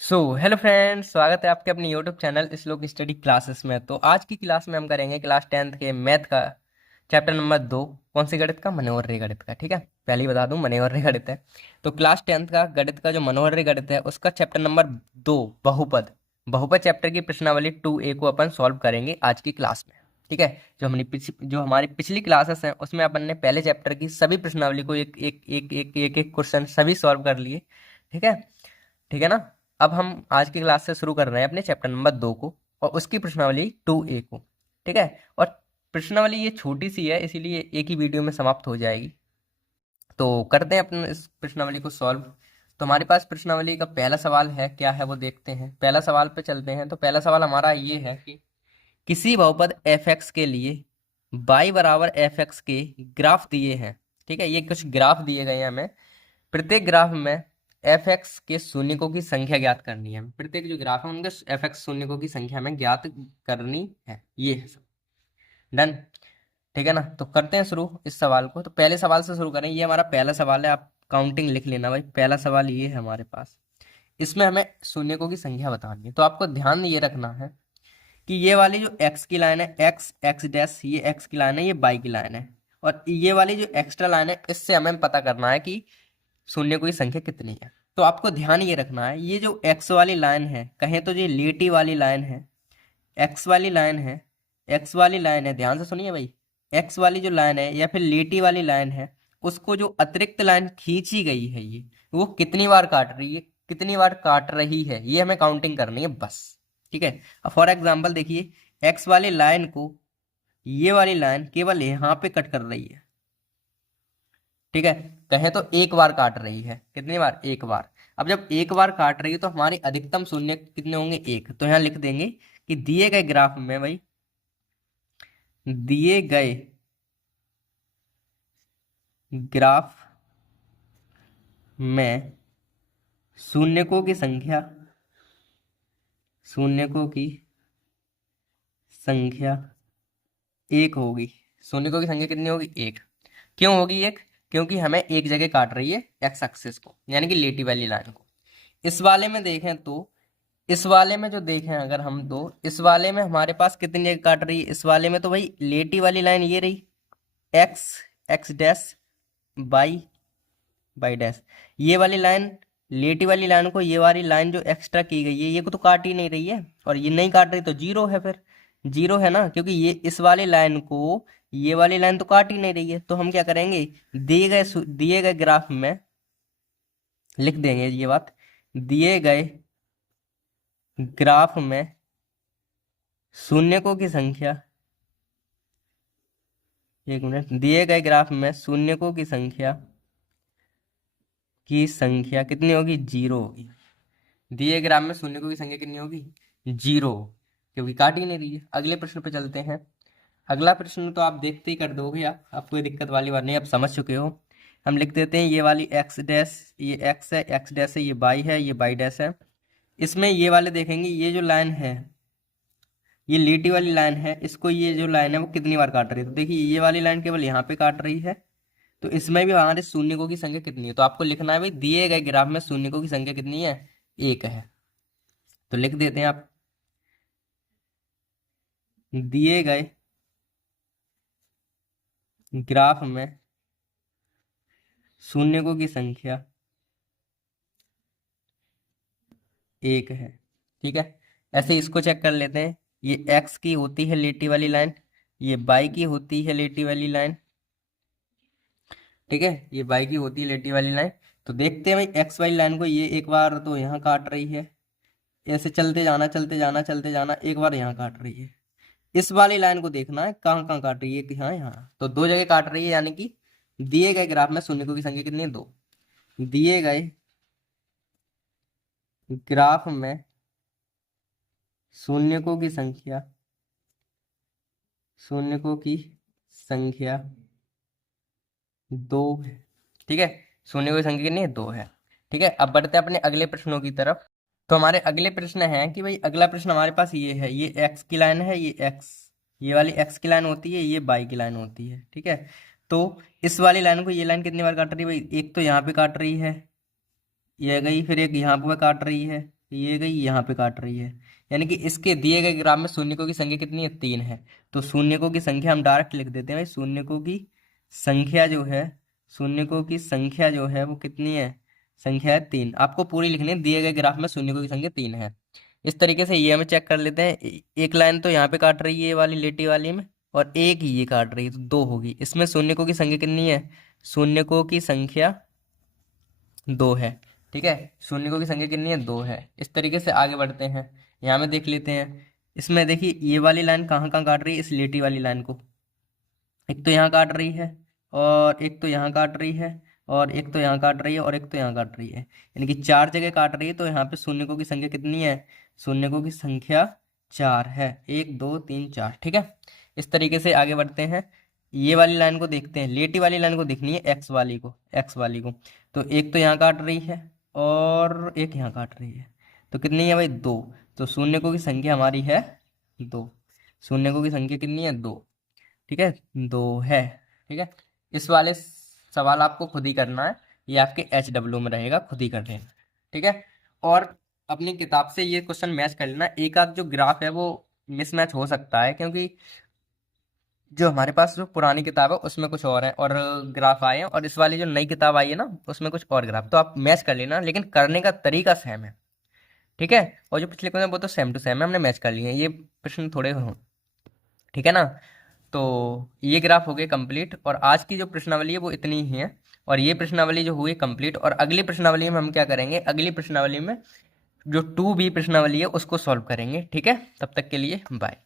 Hello friends, स्वागत है आपके अपने यूट्यूब चैनल श्लोक स्टडी क्लासेस में। तो आज की क्लास में हम करेंगे क्लास 10th के मैथ का चैप्टर नंबर 2। कौन सी गणित का? मनोहर्री गणित का। ठीक है, पहले ही बता दूं मनोहर्री गणित है। तो क्लास 10th का गणित का जो मनोहर्री गणित है उसका चैप्टर नंबर 2 बहुपद। बहुपद चैप्टर की प्रश्नावली 2A को अपन सॉल्व करेंगे आज की क्लास में। ठीक है, जो हमारी पिछली क्लासेस हैं उसमें अपन ने पहले चैप्टर की सभी प्रश्नावली को एक एक एक एक एक एक क्वेश्चन सभी सॉल्व कर लिए। ठीक है, ठीक है ना। अब हम आज की क्लास से शुरू कर रहे हैं अपने चैप्टर नंबर 2 को और उसकी प्रश्नावली 2A को। ठीक है, और प्रश्नावली ये छोटी सी है इसीलिए एक ही वीडियो में समाप्त हो जाएगी। तो करते हैं अपने इस प्रश्नावली को सॉल्व। तो हमारे पास प्रश्नावली का पहला सवाल है, क्या है वो देखते हैं। पहला सवाल पे चलते हैं। तो पहला सवाल हमारा ये है कि किसी बहुपद fx के लिए y बराबर fx के ग्राफ दिए हैं। ठीक है, ये कुछ ग्राफ दिए गए हैं हमें। प्रत्येक ग्राफ में एफ एक्स के शून्यकों की संख्या ज्ञात करनी है। प्रत्येक जो ग्राफ है उनके एफ एक्स शून्यकों की संख्या हमें ज्ञात करनी है। ये है सब डन। ठीक है ना, तो करते हैं शुरू इस सवाल को। तो पहले सवाल से शुरू करें। ये हमारा पहला सवाल है, आप काउंटिंग लिख लेना भाई। पहला सवाल ये है हमारे पास, इसमें हमें शून्यकों की संख्या बतानी है। तो आपको ध्यान ये रखना है कि ये वाली जो एक्स की लाइन है, एक्स एक्स डैश, ये एक्स की लाइन है, ये बाई की लाइन है। और ये वाली जो एक्स्ट्रा लाइन है इससे हमें पता करना है कि शून्य की संख्या कितनी है। तो आपको ध्यान ये रखना है, ये जो एक्स वाली लाइन है, कहें तो ये लेटी वाली लाइन है, एक्स वाली लाइन है, एक्स वाली लाइन है, ध्यान से सुनिए भाई। एक्स वाली जो लाइन है या फिर लेटी वाली लाइन है, उसको जो अतिरिक्त लाइन खींची गई है ये, वो कितनी बार काट रही है, कितनी बार काट रही है, ये हमें काउंटिंग करनी है बस। ठीक है, अब फॉर एग्जाम्पल देखिए, एक्स वाली लाइन को ये वाली लाइन केवल यहाँ पे कट कर रही है। ठीक है, कहें तो एक बार काट रही है। कितनी बार? एक बार। अब जब एक बार काट रही है तो हमारी अधिकतम शून्य कितने होंगे? एक। तो यहां लिख देंगे कि दिए गए ग्राफ में भाई, दिए गए ग्राफ में शून्यकों की संख्या, शून्यकों की संख्या एक होगी। शून्यकों की संख्या कितनी होगी? एक। क्यों होगी एक? क्योंकि हमें एक जगह काट रही है एक्स एक्सिस को, यानी कि लेटी वाली लाइन को। इस वाले में देखें तो, इस वाले में जो देखें अगर हम, तो इस वाले में हमारे पास कितनी जगह काट रही है? इस वाले में तो भाई लेटी वाली लाइन ये रही, x x dash by by dash. ये वाली लाइन, लेटी वाली लाइन को, ये वाली लाइन जो एक्स्ट्रा की गई है ये को तो काट ही नहीं रही है, और ये नहीं काट रही तो जीरो है। फिर जीरो है ना, क्योंकि ये इस वाली लाइन को ये वाली लाइन तो काट ही नहीं रही है। तो हम क्या करेंगे, दिए गए ग्राफ में लिख देंगे ये बात, दिए गए ग्राफ में शून्यकों की संख्या, एक मिनट, दिए गए ग्राफ में शून्यकों की संख्या कितनी होगी? जीरो होगी। दिए ग्राफ में शून्यकों की संख्या कितनी होगी? जीरो, क्योंकि काट ही नहीं रही है। अगले प्रश्न पे चलते हैं। अगला प्रश्न तो आप देखते ही कर दोगे, आप कोई दिक्कत वाली बात नहीं, आप समझ चुके हो। हम लिख देते हैं ये वाली एक्स डैश, ये एक्स है, एक्स डैश है, ये बाई है, ये बाई डैश है। इसमें ये वाले देखेंगे, ये जो लाइन है, ये लीटी वाली लाइन है, इसको ये जो लाइन है वो कितनी बार काट रही है? तो देखिए ये वाली लाइन केवल यहाँ पे काट रही है। तो इसमें भी हमारे शून्यकों की संख्या कितनी है? तो आपको लिखना है भाई, दिए गए ग्राफ में शून्यकों की संख्या कितनी है? एक है। तो लिख देते हैं आप, दिए गए ग्राफ में शून्यकों की संख्या एक है। ठीक है, ऐसे इसको चेक कर लेते हैं। ये एक्स की होती है लेटी वाली लाइन, ये बाई की होती है लेटी वाली लाइन। ठीक है, ये बाई की होती है लेटी वाली लाइन। तो देखते हैं भाई, एक्स वाली लाइन को ये एक बार तो यहाँ काट रही है, ऐसे चलते जाना चलते जाना चलते जाना, एक बार यहाँ काट रही है। इस वाली लाइन को देखना है कहाँ कहाँ काट रही है, कि हाँ यहाँ, तो दो जगह काट रही है। यानी कि दिए गए ग्राफ में शून्यकों की संख्या कितनी है? दो। दिए गए ग्राफ में शून्यकों की संख्या, शून्यकों की संख्या दो है। ठीक है, शून्य की संख्या कितनी है? दो है। ठीक है, अब बढ़ते हैं अपने अगले प्रश्नों की तरफ। तो हमारे अगले प्रश्न है कि भाई, अगला प्रश्न हमारे पास ये है, ये एक्स की लाइन है, ये एक्स, ये वाली एक्स की लाइन होती है, ये बाई की लाइन होती है। ठीक है, तो इस वाली लाइन को ये लाइन कितनी बार काट रही है भाई? एक तो यहाँ पे काट रही है, ये गई, फिर एक यहाँ पे काट रही है, ये गई यहाँ पे काट रही है, यानी कि इसके दिए गए ग्राफ में शून्यकों की संख्या कितनी है, 3 है। तो शून्यकों की संख्या हम डायरेक्ट लिख देते हैं भाई, शून्यकों की संख्या जो है, शून्यकों की संख्या जो है वो कितनी है, संख्या है 3। आपको पूरी लिखनी है, दिए गए ग्राफ में शून्यकों की संख्या 3 है। इस तरीके से ये हमें चेक कर लेते हैं। एक लाइन तो यहाँ पे काट रही है ये वाली लेटी वाली में, और एक ही ये काट रही है, तो 2 होगी। इसमें शून्यकों की संख्या कितनी है, शून्यकों की संख्या 2 है। ठीक है, शून्यकों की संख्या कितनी है, 2 है। इस तरीके से आगे बढ़ते हैं, यहाँ में देख लेते हैं। इसमें देखिए ये वाली लाइन कहाँ कहाँ काट रही है, इस लेटी वाली लाइन को। एक तो यहाँ काट रही है, और एक तो यहाँ काट रही है, और एक तो यहाँ काट रही है, और एक तो यहाँ काट रही है, यानी कि 4 जगह काट रही है। तो यहाँ पे शून्यकों की संख्या कितनी है, शून्यकों की संख्या 4 है, 1 2 3 4। ठीक है, इस तरीके से आगे बढ़ते हैं। ये वाली लाइन को देखते हैं, लेटी वाली लाइन को देखनी है, एक्स वाली को, एक्स वाली को। तो एक तो यहाँ काट रही है, और एक यहाँ काट रही है, तो कितनी है भाई, 2। तो शून्यकों की संख्या हमारी है 2, शून्यकों की संख्या कितनी है, 2। ठीक है, 2 है। ठीक है, इस वाले सवाल आपको खुद ही करना है, ये आपके HW में रहेगा, खुद ही कर लेना। ठीक है, और अपनी किताब से ये क्वेश्चन मैच कर लेना। एक आध जो ग्राफ है वो मिसमैच हो सकता है, क्योंकि जो हमारे पास जो पुरानी किताब है उसमें कुछ और है और ग्राफ आए हैं, और इस वाली जो नई किताब आई है ना उसमें कुछ और ग्राफ, तो आप मैच कर लेना, लेकिन करने का तरीका सेम है। ठीक है, और जो पिछले क्वेश्चन वो तो सेम टू सेम है, हमने मैच कर लिए हैं, ये प्रश्न थोड़े हों। ठीक है ना, तो ये ग्राफ हो गए कंप्लीट, और आज की जो प्रश्नावली है वो इतनी ही है, और ये प्रश्नावली जो हुई कंप्लीट। और अगली प्रश्नावली में हम क्या करेंगे, अगली प्रश्नावली में जो 2B प्रश्नावली है उसको सॉल्व करेंगे। ठीक है, तब तक के लिए बाय।